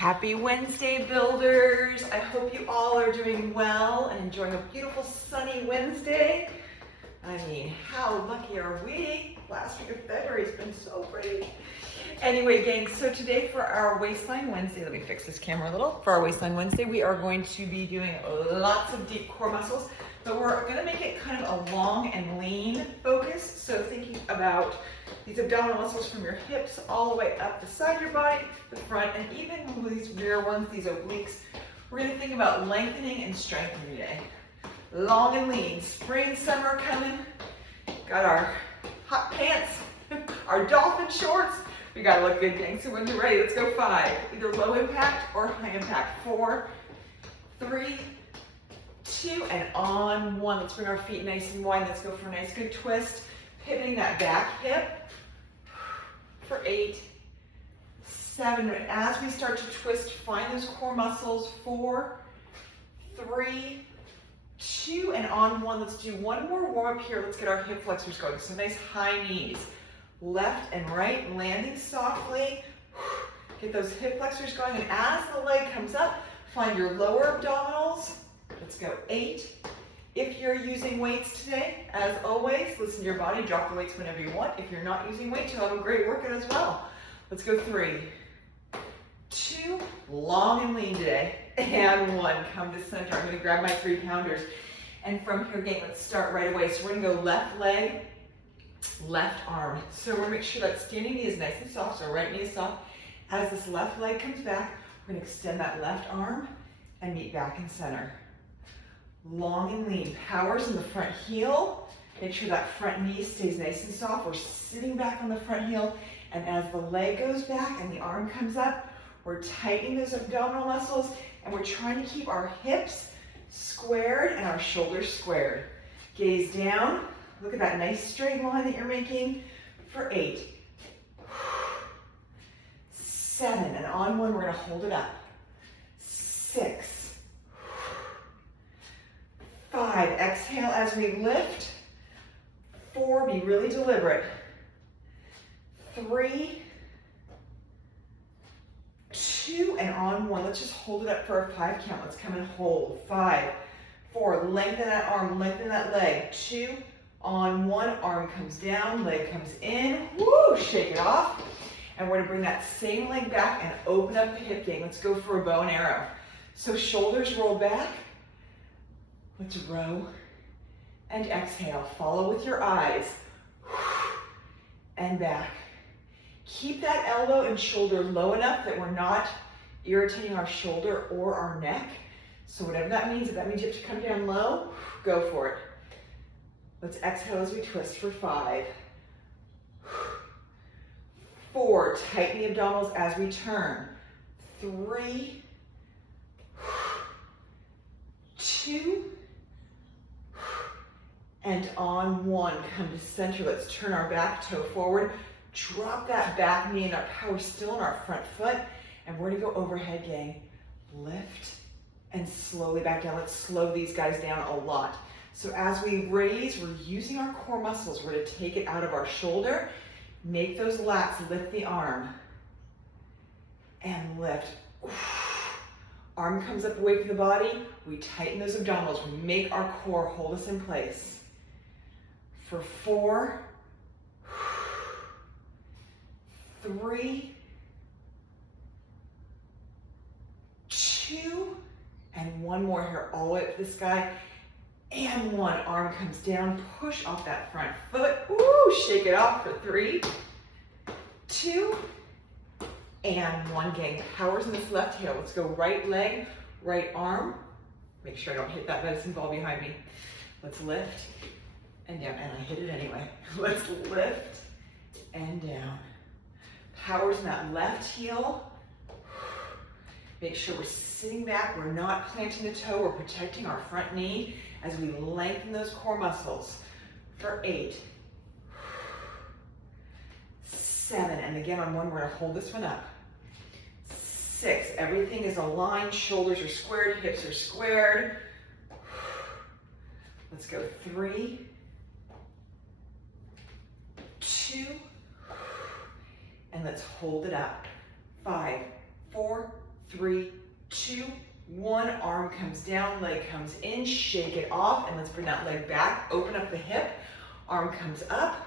Happy Wednesday, builders. I hope you all are doing well and enjoying a beautiful sunny Wednesday. I mean, how lucky are we? Last week of February has been so great. Anyway, gang, so today for our Waistline Wednesday, let me fix this camera a little. For our Waistline Wednesday, we are going to be doing lots of deep core muscles, but we're gonna make it kind of a long and lean focus. So thinking about these abdominal muscles from your hips all the way up the side of your body, the front, and even with these rear ones, these obliques, we're gonna think about lengthening and strengthening today. Long and lean. Spring and summer coming. Got our hot pants, our dolphin shorts. We gotta look good, gang. So when you're ready, let's go 5. Either low impact or high impact. 4, 3, 2, and on 1. Let's bring our feet nice and wide. Let's go for a nice good twist. Pivoting that back hip for 8, 7. And as we start to twist, find those core muscles. 4, 3, 2, and on 1. Let's do one more warm up here. Let's get our hip flexors going. So nice high knees. Left and right, landing softly. Get those hip flexors going. And as the leg comes up, find your lower abdominals. Let's go 8. If you're using weights today, as always, listen to your body. Drop the weights whenever you want. If you're not using weights, you'll have a great workout as well. Let's go 3, 2, long and lean today, and 1. Come to center. I'm going to grab my 3-pounders. And from here, gang, let's start right away. So we're going to go left leg, left arm. So we're going to make sure that standing knee is nice and soft, so right knee is soft. As this left leg comes back, we're going to extend that left arm and meet back in center. Long and lean. Powers in the front heel. Make sure that front knee stays nice and soft. We're sitting back on the front heel. And as the leg goes back and the arm comes up, we're tightening those abdominal muscles and we're trying to keep our hips squared and our shoulders squared. Gaze down. Look at that nice straight line that you're making for 8, 7, and on 1, we're going to hold it up. 6, 5, exhale as we lift. 4, be really deliberate. 3, 2, and on 1. Let's just hold it up for a 5 count. Let's come and hold. 5, 4, lengthen that arm, lengthen that leg. 2, on 1, arm comes down, leg comes in. Woo, shake it off. And we're gonna bring that same leg back and open up the hip, gang. Let's go for a bow and arrow. So shoulders roll back. Let's row and exhale. Follow with your eyes. And back. Keep that elbow and shoulder low enough that we're not irritating our shoulder or our neck. So whatever that means, if that means you have to come down low, go for it. Let's exhale as we twist for 5. 4, tighten the abdominals as we turn. 3, 2, and on 1, come to center. Let's turn our back toe forward. Drop that back knee and our power still in our front foot. And we're gonna go overhead, gang. Lift and slowly back down. Let's slow these guys down a lot. So as we raise, we're using our core muscles. We're gonna take it out of our shoulder. Make those lats, lift the arm. And lift. Arm comes up away from the body. We tighten those abdominals. We make our core hold us in place. For 4, 3, 2, and 1 more here, all the way up to the sky. And 1, arm comes down, push off that front foot. Woo, shake it off for 3, 2, and 1, gang. Powers in this left heel. Let's go right leg, right arm. Make sure I don't hit that medicine ball behind me. Let's lift and down, and I hit it anyway. Let's lift and down. Powers in that left heel. Make sure we're sitting back, we're not planting the toe, we're protecting our front knee as we lengthen those core muscles for 8, 7, and again on 1, we're gonna hold this one up. 6, everything is aligned, shoulders are squared, hips are squared. Let's go 3, 2, and let's hold it up. 5, 4, 3, 2, 1. Arm comes down, leg comes in, shake it off, and let's bring that leg back. Open up the hip, arm comes up,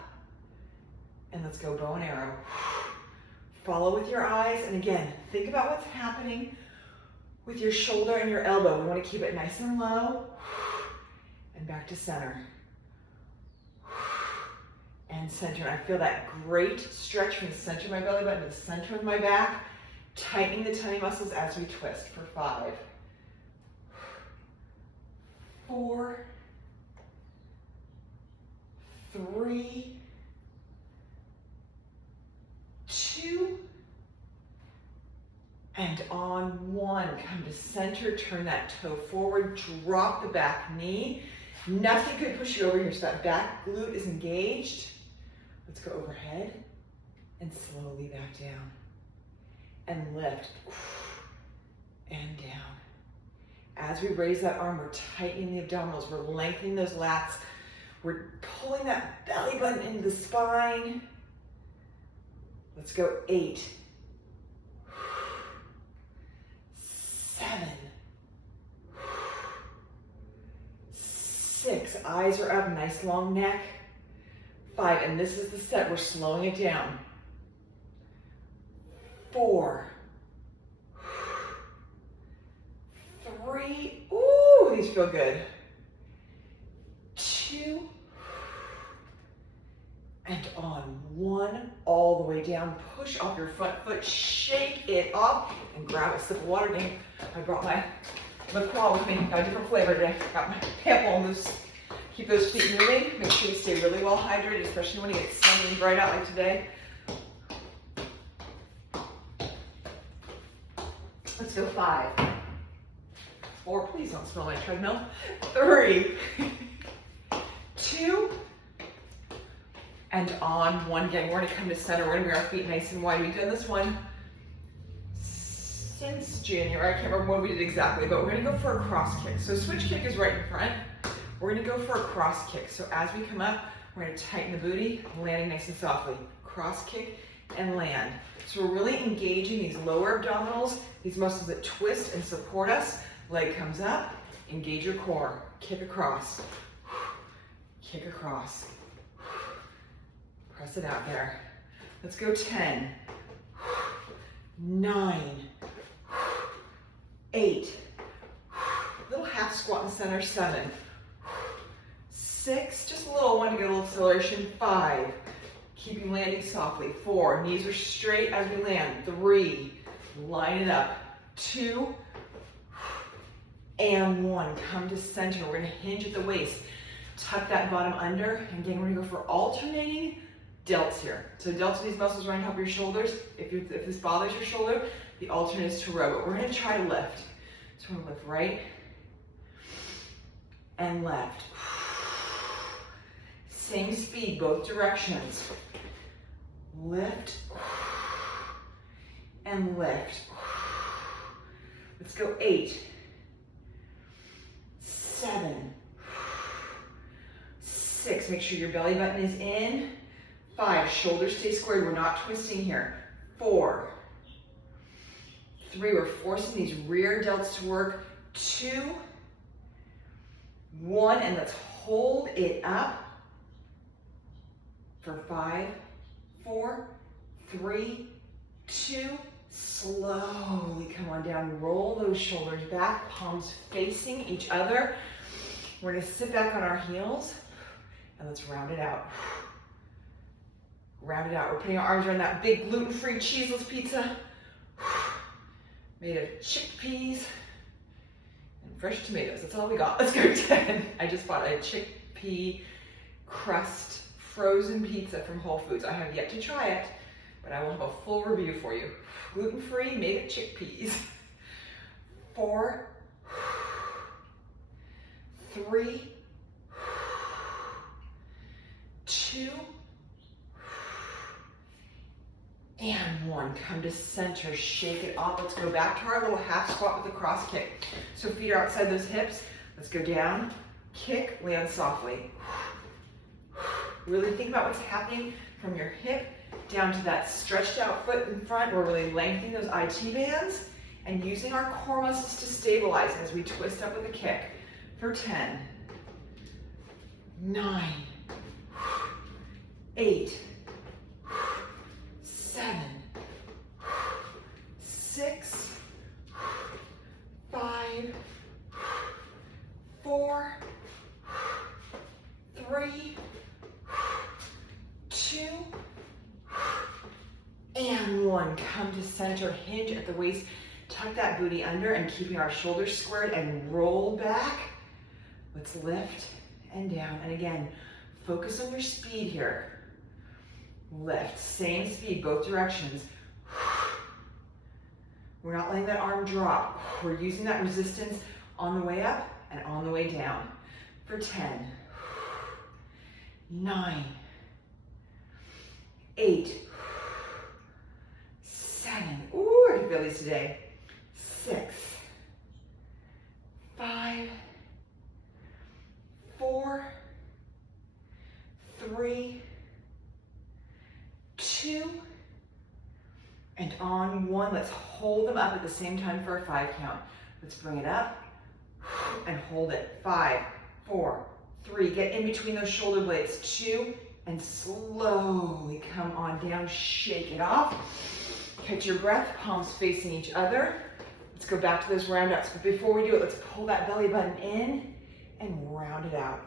and let's go bow and arrow. Follow with your eyes, and again, think about what's happening with your shoulder and your elbow. We want to keep it nice and low, and back to center. And center. I feel that great stretch from the center of my belly button to the center of my back, tightening the tummy muscles as we twist for 5, 4, 3, 2, and on 1. Come to center, turn that toe forward, drop the back knee. Nothing could push you over here, so that back glute is engaged. Let's go overhead and slowly back down. And lift and down. As we raise that arm, we're tightening the abdominals, we're lengthening those lats, we're pulling that belly button into the spine. Let's go 8, 7, 6, eyes are up, nice long neck. 5, and this is the set, we're slowing it down. 4, 3, ooh, these feel good. 2, and on 1, all the way down. Push off your front foot, shake it off, and grab a sip of water. I brought my LaCroix with me, got a different flavor today. Got my pample loose. Keep those feet moving. Make sure you stay really well hydrated, especially when you get sunny and bright out like today. Let's go 5, 4, please don't smell my treadmill. 3, 2, and on 1. Again, we're gonna come to center. We're gonna bring our feet nice and wide. We've done this one since January. I can't remember what we did exactly, but we're gonna go for a cross kick. So switch kick is right in front. We're gonna go for a cross kick. So as we come up, we're gonna tighten the booty, landing nice and softly. Cross kick and land. So we're really engaging these lower abdominals, these muscles that twist and support us. Leg comes up, engage your core, kick across, kick across. Press it out there. Let's go 10, 9, 8, little half squat in the center, 7, 6, just a little one to get a little acceleration, 5, keeping landing softly, 4, knees are straight as we land, 3, line it up, 2, and 1, come to center. We're gonna hinge at the waist, tuck that bottom under, and again, we're gonna go for alternating delts here. So delts are these muscles right on top of your shoulders. If this bothers your shoulder, the alternate is to row, but we're gonna try to lift. So we're gonna lift right and left. Same speed, both directions. Lift and lift. Let's go 8, 7, 6, make sure your belly button is in. 5, shoulders stay squared, we're not twisting here. 4, 3, we're forcing these rear delts to work. 2, 1, and let's hold it up for 5, 4, 3, 2, slowly come on down, roll those shoulders back, palms facing each other. We're gonna sit back on our heels, and let's round it out. Round it out. We're putting our arms around that big gluten-free cheeseless pizza made of chickpeas and fresh tomatoes. That's all we got. Let's go 10. I just bought a chickpea crust frozen pizza from Whole Foods. I have yet to try it, but I will have a full review for you. Gluten-free, made of chickpeas. 4, 3, 2, and 1. Come to center, shake it off. Let's go back to our little half squat with a cross kick. So feet are outside those hips. Let's go down, kick, land softly. Really think about what's happening from your hip down to that stretched out foot in front. We're really lengthening those IT bands and using our core muscles to stabilize as we twist up with a kick for 10, 9, 8, 7, 6, 5, 4, 3, 2, and 1. Come to center, hinge at the waist, tuck that booty under and keeping our shoulders squared and roll back. Let's lift and down. And again, focus on your speed here. Lift, same speed, both directions. We're not letting that arm drop. We're using that resistance on the way up and on the way down. For 10, 9, 8, 7, ooh, I can feel these today. 6, 5, 4, 3, 2, and on 1. Let's hold them up at the same time for a 5 count. Let's bring it up and hold it. 5, 4, 3. Get in between those shoulder blades. 2, and slowly come on down. Shake it off. Catch your breath, palms facing each other. Let's go back to those round ups. But before we do it, let's pull that belly button in and round it out.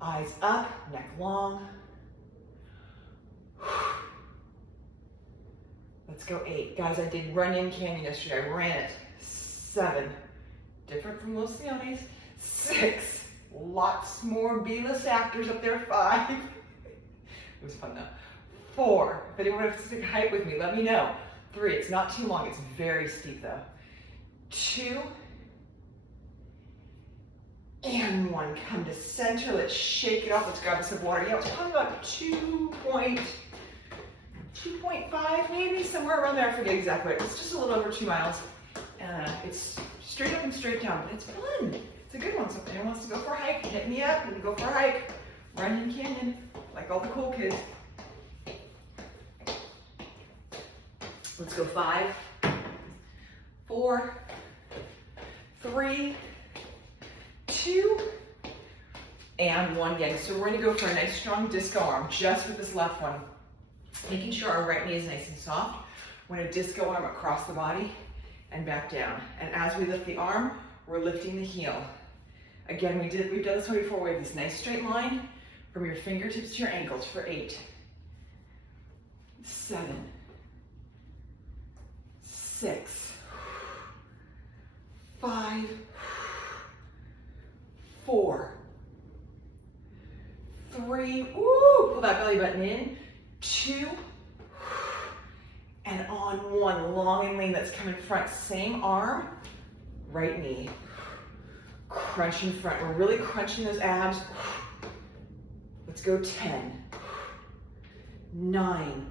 Eyes up, neck long. Let's go 8. Guys, I did Runyon Canyon yesterday. I ran it. 7. Different from Los Leones. 6. Lots more B-list actors up there. 5. It was fun though. 4. If anyone wants to hike with me, let me know. 3. It's not too long. It's very steep though. 2. And 1. Come to center. Let's shake it off. Let's grab a sip of water. Yeah, it's probably about 2.5 maybe, somewhere around there. I forget exactly. It's just a little over 2 miles. It's straight up and straight down, but it's fun. It's a good one. So if anyone wants to go for a hike, hit me up. We can go for a hike. Runyon Canyon, like all the cool kids. Let's go 5, 4, 3, 2, and 1 again. So we're gonna go for a nice strong disco arm just with this left one. Making sure our right knee is nice and soft. We're gonna disco arm across the body and back down. And as we lift the arm, we're lifting the heel. Again, we've done this one before. We have this nice straight line from your fingertips to your ankles for 8, 7, 6, 5, 4, 3, ooh, pull that belly button in, 2, and on 1, long and lean, let's come in front, same arm, right knee, crunch in front, we're really crunching those abs. Let's go 10, 9,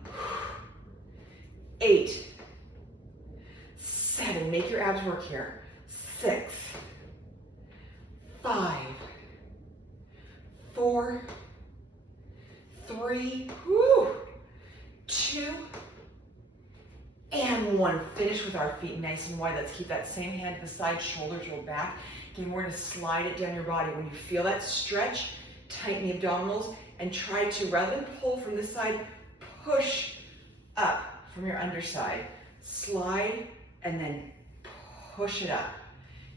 8, 7, make your abs work here, 6, 5, 4, 3, 2, and 1. Finish with our feet nice and wide. Let's keep that same hand to the side, shoulders roll back. Again, we're gonna slide it down your body. When you feel that stretch, tighten the abdominals and try to, rather than pull from this side, push up from your underside. Slide and then push it up.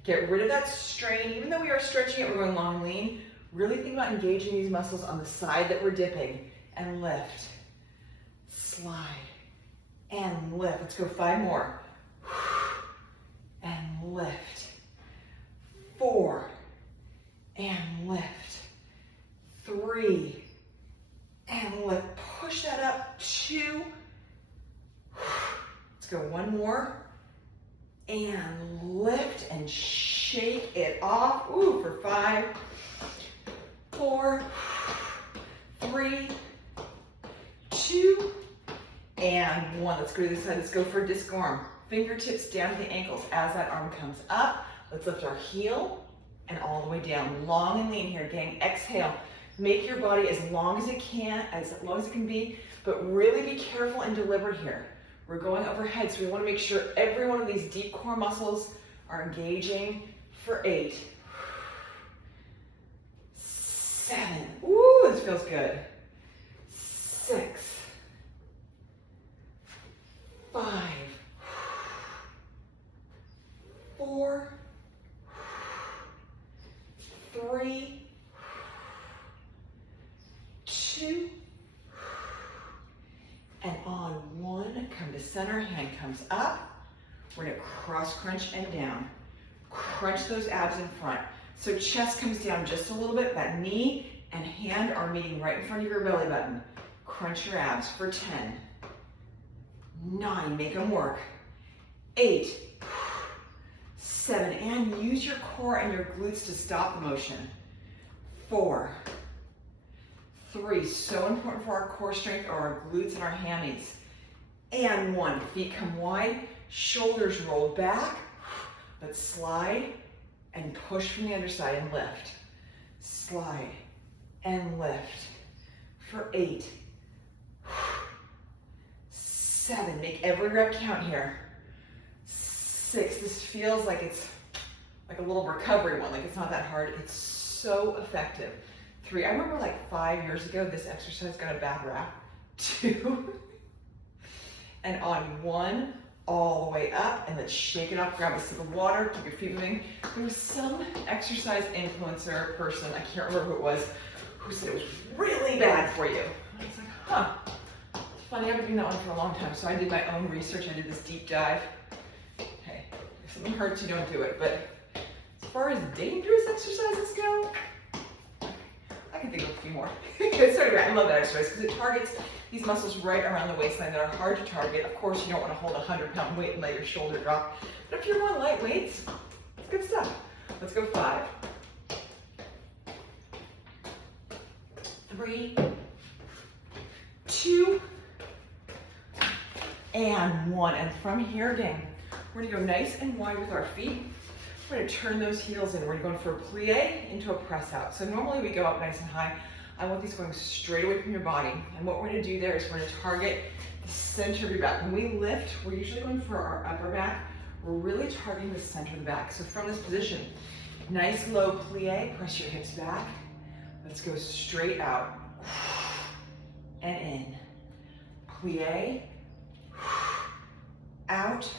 Get rid of that strain. Even though we are stretching it, we're going long and lean. Really think about engaging these muscles on the side that we're dipping. And lift, slide, and lift. Let's go 5 more. And lift. 4, and lift. 3, and lift. Push that up. 2. Let's go 1 more. And lift and shake it off. Ooh, for 5, 4, 3, 2, and 1. Let's go to this side. Let's go for a disc arm. Fingertips down to the ankles as that arm comes up. Let's lift our heel and all the way down. Long and lean here, gang. Exhale. Make your body as long as it can be, but really be careful and deliberate here. We're going overhead, so we want to make sure every one of these deep core muscles are engaging for 8, 7, ooh, this feels good, 6, 5, 4, 3, 2, and on 1, come to center, hand comes up. We're gonna cross crunch and down. Crunch those abs in front. So chest comes down just a little bit, that knee and hand are meeting right in front of your belly button. Crunch your abs for 10, 9, make them work, 8, 7, and use your core and your glutes to stop the motion, 4, 3, so important for our core strength are our glutes and our hammies, and 1, feet come wide, shoulders roll back, but slide and push from the other side and lift, slide and lift for 8, 7, make every rep count here, 6, this feels like it's like a little recovery one, like it's not that hard, it's so effective. 3, I remember like 5 years ago, this exercise got a bad rap. 2, and on 1, all the way up, and let's shake it off, grab a sip of water, keep your feet moving. There was some exercise influencer person, I can't remember who it was, who said it was really bad for you. And I was like, huh, it's funny, I've been doing that one for a long time, so I did my own research, I did this deep dive. Hey, if something hurts, you don't do it, but as far as dangerous exercises go, I can think of a few more. So anyway, I love that exercise because it targets these muscles right around the waistline that are hard to target. Of course, you don't want to hold a 100-pound weight and let your shoulder drop. But if you're more light weights, it's good stuff. Let's go 5, 3, 2, and 1. And from here, again, we're going to go nice and wide with our feet. We're going to turn those heels in. We're going for a plie into a press out. So normally we go up nice and high. I want these going straight away from your body. And what we're going to do there is we're going to target the center of your back. When we lift, we're usually going for our upper back. We're really targeting the center of the back. So from this position, nice low plie, press your hips back. Let's go straight out and in. Plie, out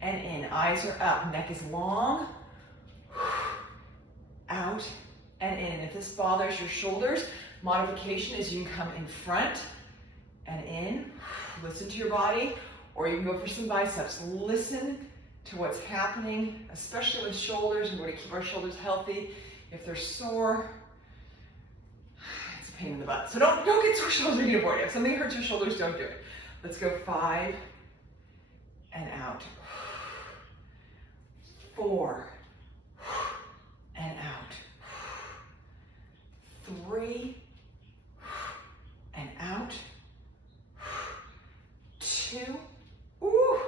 and in. Eyes are up, neck is long. Out and in. If this bothers your shoulders, modification is you can come in front and in. Listen to your body, or you can go for some biceps. Listen to what's happening, especially with shoulders. We want to keep our shoulders healthy. If they're sore, it's a pain in the butt. So don't get sore shoulders when you avoid it. If something hurts your shoulders, don't do it. Let's go 5 and out. 4 and out. 3 and out. 2, ooh,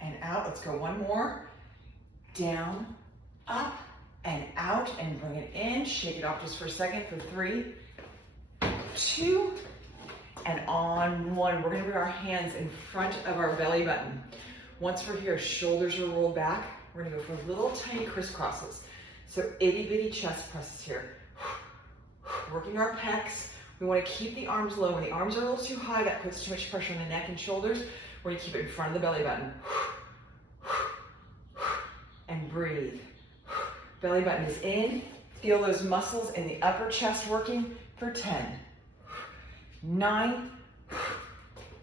and out. Let's go one more. Down, up, and out, and bring it in. Shake it off just for a second for 3, 2, and on 1. We're gonna bring our hands in front of our belly button. Once we're here, shoulders are rolled back. We're gonna go for little tiny crisscrosses. So itty bitty chest presses here. Working our pecs. We want to keep the arms low. When the arms are a little too high, that puts too much pressure on the neck and shoulders. We're going to keep it in front of the belly button. And breathe. Belly button is in. Feel those muscles in the upper chest working for 10, 9,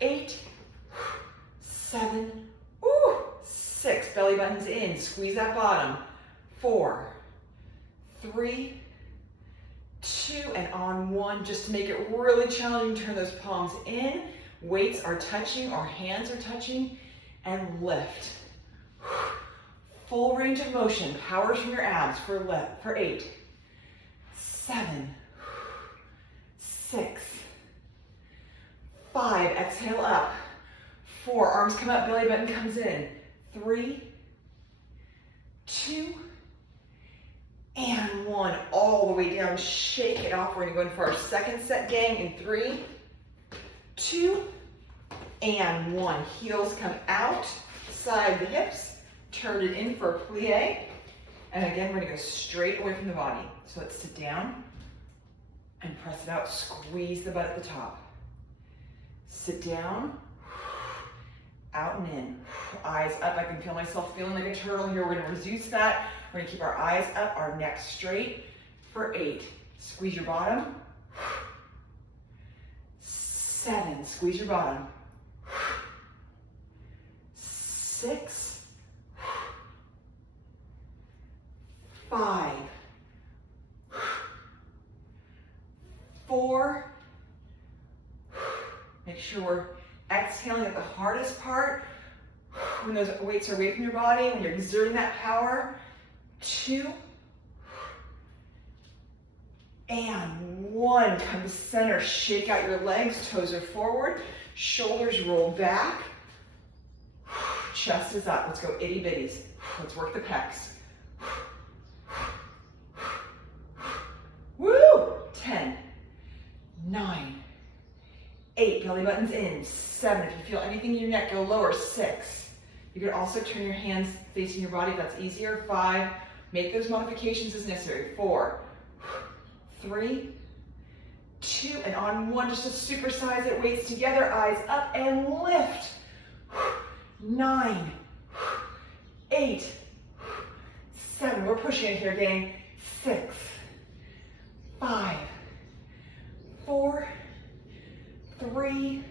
8, 7, 6. Belly button's in. Squeeze that bottom. 4, 3, 2, and on 1. Just to make it really challenging, turn those palms in. Weights are touching, or hands are touching, and lift. Full range of motion. Power from your abs for 8, 7, 6, 5. Exhale up. 4. Arms come up, belly button comes in. 3, 2, and 1. All the way down. Shake it off. We're going to go in for our second set, gang, in 3, 2, And 1. Heels come outside the hips. Turn it in for a plie. And again, we're gonna go straight away from the body. So let's sit down and press it out. Squeeze the butt at the top. Sit down, out and in. Eyes up. I can feel myself feeling like a turtle here. We're gonna reduce that. We're gonna keep our eyes up, our neck straight for 8. Squeeze your bottom. 7. Squeeze your bottom. 6. 5. 4. Make sure we're exhaling at the hardest part when those weights are away from your body, when you're exerting that power. 2. And 1. Come to center. Shake out your legs. Toes are forward. Shoulders roll back. Chest is up. Let's go itty bitties. Let's work the pecs. Woo! 10, 9, 8. Belly button's in. 7. If you feel anything in your neck, go lower. 6. You can also turn your hands facing your body if that's easier. 5. Make those modifications as necessary. 4, 3, 2, and on 1, just to supersize it. Weights together. Eyes up and lift. 9, 8, 7. We're pushing it here, gang. 6, 5, 4, 3,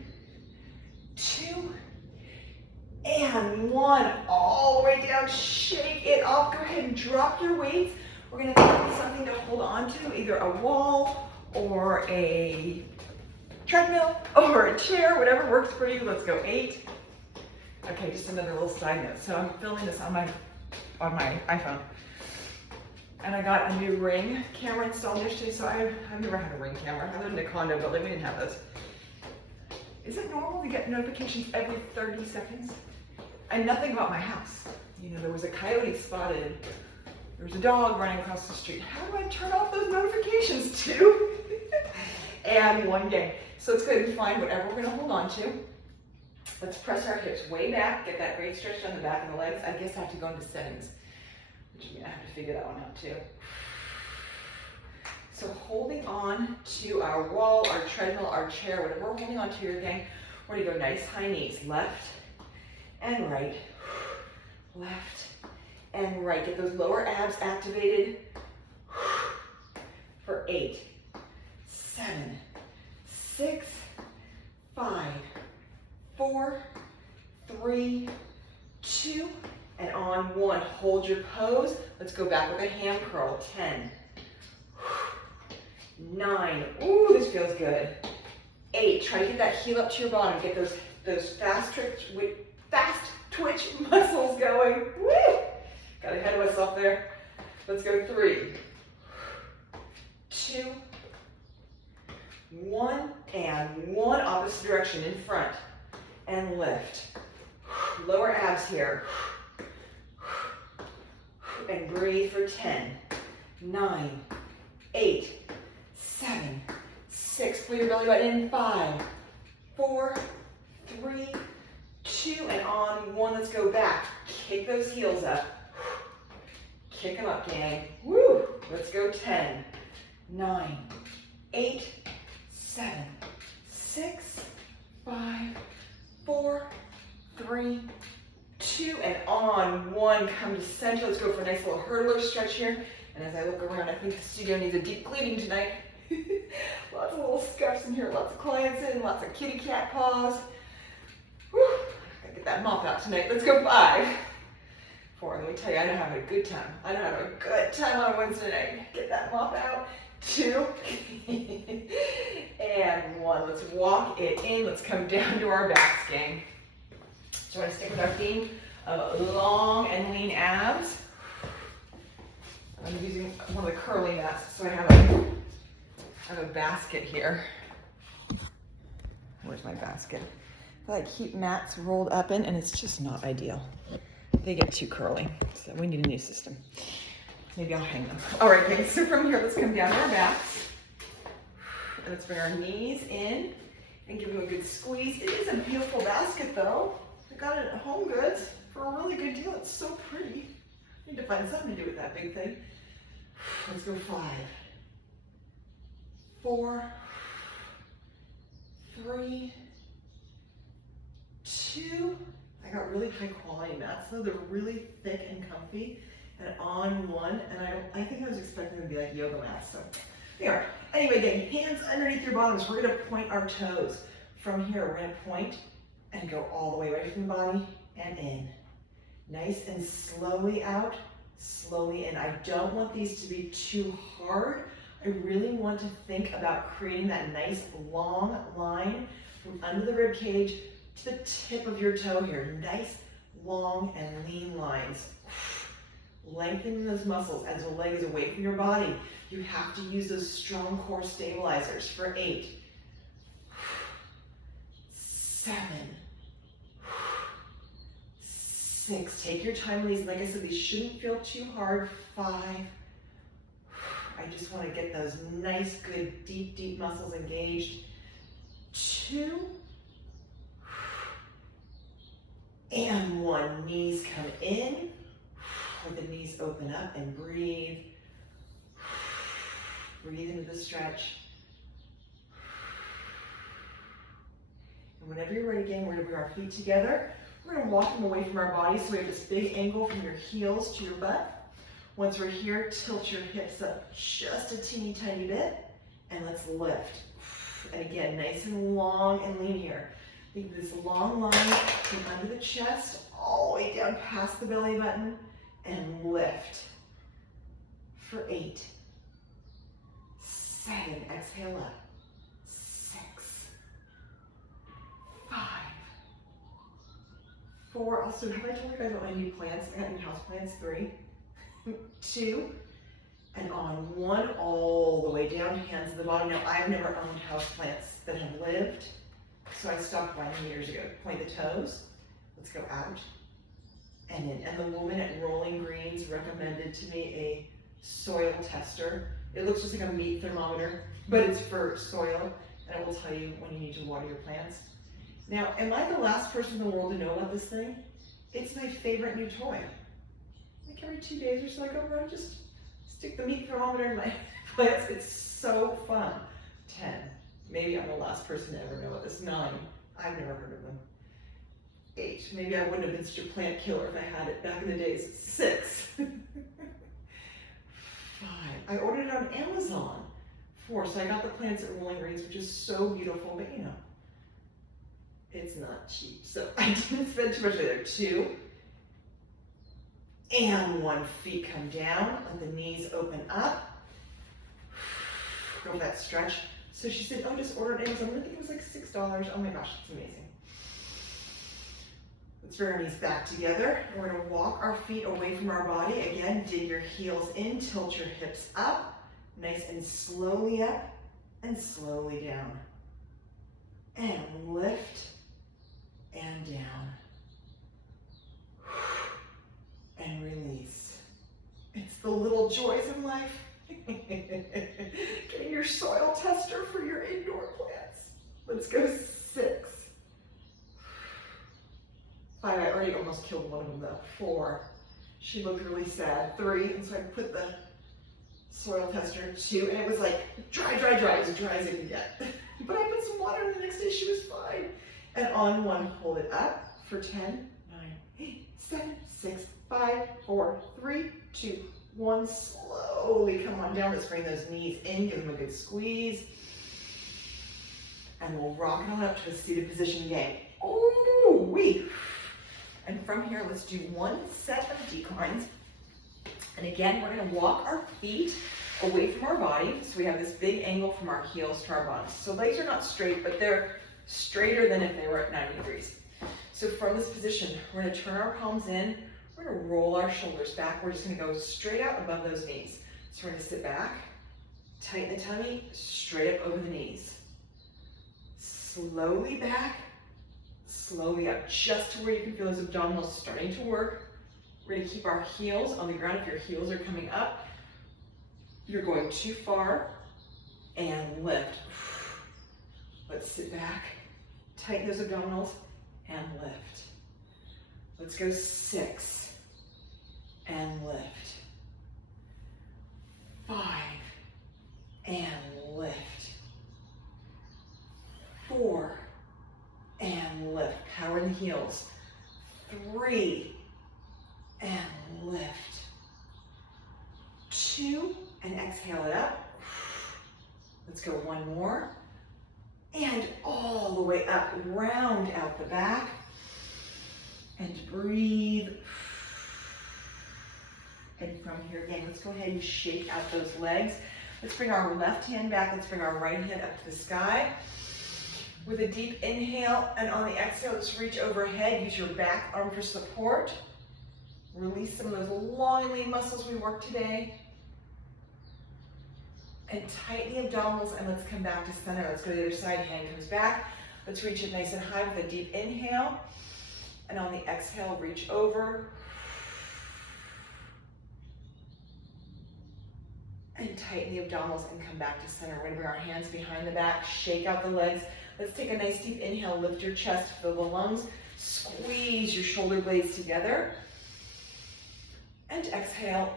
2, and 1. All the way down. Shake it off. Go ahead and drop your weights. We're going to find something to hold on to, either a wall or a treadmill or a chair, whatever works for you. Let's go. 8. Okay, just another little side note. So I'm filming this on my iPhone. And I got a new Ring camera installed yesterday, so I've never had a Ring camera. I lived in a condo building, we didn't have those. Is it normal to get notifications every 30 seconds? And nothing about my house. You know, there was a coyote spotted, there was a dog running across the street. How do I turn off those notifications too? And one game. So let's go ahead and find whatever we're gonna hold on to. Let's press our hips way back, get that great stretch down the back of the legs. I guess I have to go into settings, which I'm gonna have to figure that one out too. So holding on to our wall, our treadmill, our chair, whatever we're holding on to here, gang, we're gonna go nice high knees, left and right, left and right. Get those lower abs activated for 8, 7, 6, 5, 4, 3, 2, and on 1. Hold your pose. Let's go back with a ham curl. 10, 9. Ooh, this feels good. 8. Try to get that heel up to your bottom. Get those fast twitch muscles going. Woo! Got ahead of myself there. Let's go. 3, 2, 1, and 1. Opposite direction in front. And lift. Lower abs here. And breathe for 10, 9, 8, 7, 6. Pull your belly button in. 5, 4, 3, 2, and on 1. Let's go back. Kick those heels up. Kick them up, gang. Woo! Let's go. 10, 9, 8, 7, 6, 5, 4, 3, 2, and on 1. Come to center. Let's go for a nice little hurdler stretch here. And as I look around, I think the studio needs a deep cleaning tonight. Lots of little scuffs in here, lots of clients in, lots of kitty cat paws. Whew. Gotta get that mop out tonight. Let's go. 5, 4. Let me tell you, I know how to have a good time. I know how to have a good time on Wednesday night. Get that mop out. 2, and 1. Let's walk it in. Let's come down to our backs, gang. So I want to stick with our theme of long and lean abs. I'm using one of the curly mats, so I have a basket here. Where's my basket? I keep mats rolled up in, and it's just not ideal. They get too curly, so we need a new system. Maybe I'll hang them. All right, guys, so from here, let's come down to our backs. And let's bring our knees in and give them a good squeeze. It is a beautiful basket though. I got it at Home Goods for a really good deal. It's so pretty. I need to find something to do with that big thing. Let's go 5, 4, 3, 2. I got really high quality mats though. They're really thick and comfy. And on 1, and I think I was expecting them to be like yoga mats, so they are. Anyway, gang, hands underneath your bottoms. We're gonna point our toes. From here, we're gonna point and go all the way right from the body and in. Nice and slowly out, slowly in. I don't want these to be too hard. I really want to think about creating that nice long line from under the rib cage to the tip of your toe here. Nice, long, and lean lines. Lengthening those muscles as the leg is away from your body. You have to use those strong core stabilizers for 8, 7, 6. Take your time on these. Like I said, these shouldn't feel too hard. 5. I just want to get those nice, good, deep, deep muscles engaged. 2. And 1. Knees come in. Let the knees open up and breathe. Breathe into the stretch. And whenever you're ready again, we're going to bring our feet together. We're going to walk them away from our body so we have this big angle from your heels to your butt. Once we're here, tilt your hips up just a teeny tiny bit, and let's lift. And again, nice and long and lean here. Think of this long line from under the chest all the way down past the belly button, and lift for 8, 7, exhale up, 6, 5, 4, also, have I told you guys about my new plants? I got new house plants. 3, 2, and on 1, all the way down, hands to the bottom. Now, I've never owned house plants that have lived, so I stopped buying them years ago. Point the toes, let's go out, and in. And the woman at Rolling Greens recommended to me a soil tester. It looks just like a meat thermometer, but it's for soil, and it will tell you when you need to water your plants. Now, am I the last person in the world to know about this thing? It's my favorite new toy. Like every 2 days or so, I go around, just stick the meat thermometer in my plants. It's so fun. 10. Maybe I'm the last person to ever know about this. 9. I've never heard of them. 8. Maybe I wouldn't have been such a plant killer if I had it back in the days. 6. 5. I ordered it on Amazon. 4. So I got the plants at Rolling Greens, which is so beautiful, but you know, it's not cheap. So I didn't spend too much there. 2. And 1. Feet come down. Let the knees open up. Go for that stretch. So she said, oh, just order it on Amazon. I think it was like $6. Oh my gosh, it's amazing. Let's bring our knees back together. We're going to walk our feet away from our body. Again, dig your heels in, tilt your hips up, nice and slowly up and slowly down. And lift and down. And release. It's the little joys in life. Getting your soil tester for your indoor plants. Let's go 6. 5, I already almost killed one of them though. 4, she looked really sad. 3, and so I put the soil tester. 2, and it was like dry, as dry as it can get. But I put some water in the next day, she was fine. And on 1, hold it up for 10, 9, 8, 7, 6, 5, 4, 3, 2, 1. Slowly come on down. Let's bring those knees in, give them a good squeeze. And we'll rock it on up to a seated position, gang. Ooh, wee. And from here, let's do 1 set of declines. And again, we're going to walk our feet away from our body. So we have this big angle from our heels to our bottoms. So legs are not straight, but they're straighter than if they were at 90 degrees. So from this position, we're going to turn our palms in. We're going to roll our shoulders back. We're just going to go straight out above those knees. So we're going to sit back, tighten the tummy, straight up over the knees. Slowly back, slowly up, just to where you can feel those abdominals starting to work. We're going to keep our heels on the ground. If your heels are coming up, you're going too far, and lift. Let's sit back Tighten those abdominals and lift. Let's go 6 and lift. 5 and lift. 4 and lift. Power in the heels. 3 and lift. 2 and exhale it up. Let's go one more. And all the way up, round out the back. And breathe. And from here again, let's go ahead and shake out those legs. Let's bring our left hand back. Let's bring our right hand up to the sky. With a deep inhale, and on the exhale, let's reach overhead. Use your back arm for support. Release some of those long lean muscles we worked today. And tighten the abdominals, and let's come back to center. Let's go to the other side. Hand comes back. Let's reach it nice and high with a deep inhale. And on the exhale, reach over. And tighten the abdominals and come back to center. We're going to bring our hands behind the back. Shake out the legs. Let's take a nice deep inhale. Lift your chest, fill the lungs. Squeeze your shoulder blades together. And exhale.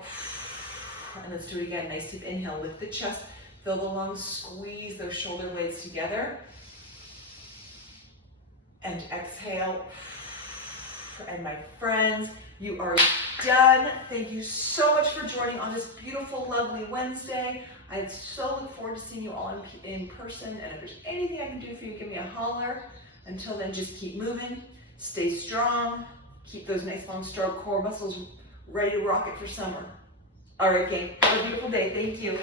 And let's do it again. Nice deep inhale. Lift the chest, fill the lungs, squeeze those shoulder blades together. And exhale. And my friends, you are done. Thank you so much for joining on this beautiful, lovely Wednesday. I so look forward to seeing you all in person. And if there's anything I can do for you, give me a holler. Until then, just keep moving. Stay strong. Keep those nice, long, strong core muscles ready to rock it for summer. All right, gang. Have a beautiful day. Thank you.